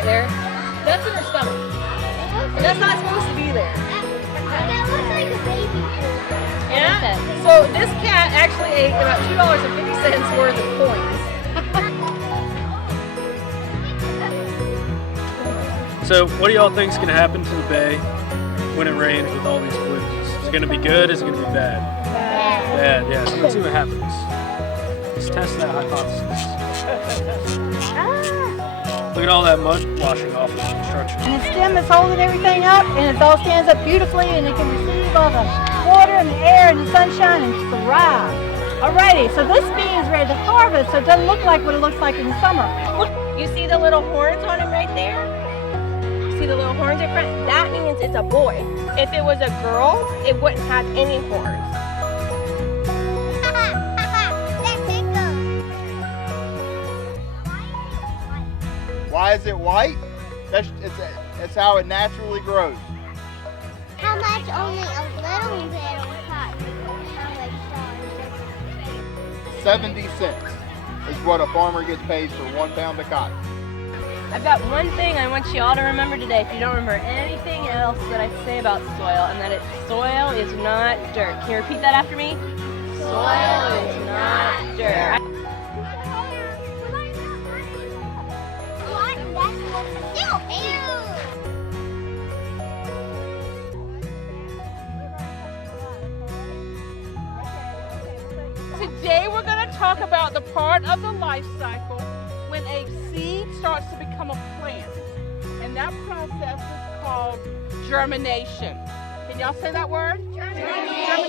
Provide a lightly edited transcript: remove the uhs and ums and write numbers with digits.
right there. That's in her stomach. And that's not supposed to be there. That looks like a baby pool. Yeah? So this cat actually ate about $2.50 worth of coins. So what do y'all think is going to happen to the bay when it rains with all these balloons? Is it going to be good? Is it going to be bad? Bad, yeah. So let's see what happens. Let's test that hypothesis. Look at all that mud washing off the construction. And the stem is holding everything up, and it all stands up beautifully, and it can receive all the water and the air and the sunshine and thrive. Alrighty, so this bee is ready to harvest, so it doesn't look like what it looks like in the summer. You see the little horns on him right there? See the little horns in front? That means it's a boy. If it was a girl, it wouldn't have any horns. Why is it white? It's how it naturally grows. How much? Only a little bit of cotton. How much? 70 cents is what a farmer gets paid for 1 pound of cotton. I've got one thing I want you all to remember today, if you don't remember anything else that I say about soil, and that soil is not dirt. Can you repeat that after me? Soil is not dirt. Today we're going to talk about the part of the life cycle when a seed starts to become a plant. And that process is called germination. Can y'all say that word? Germination.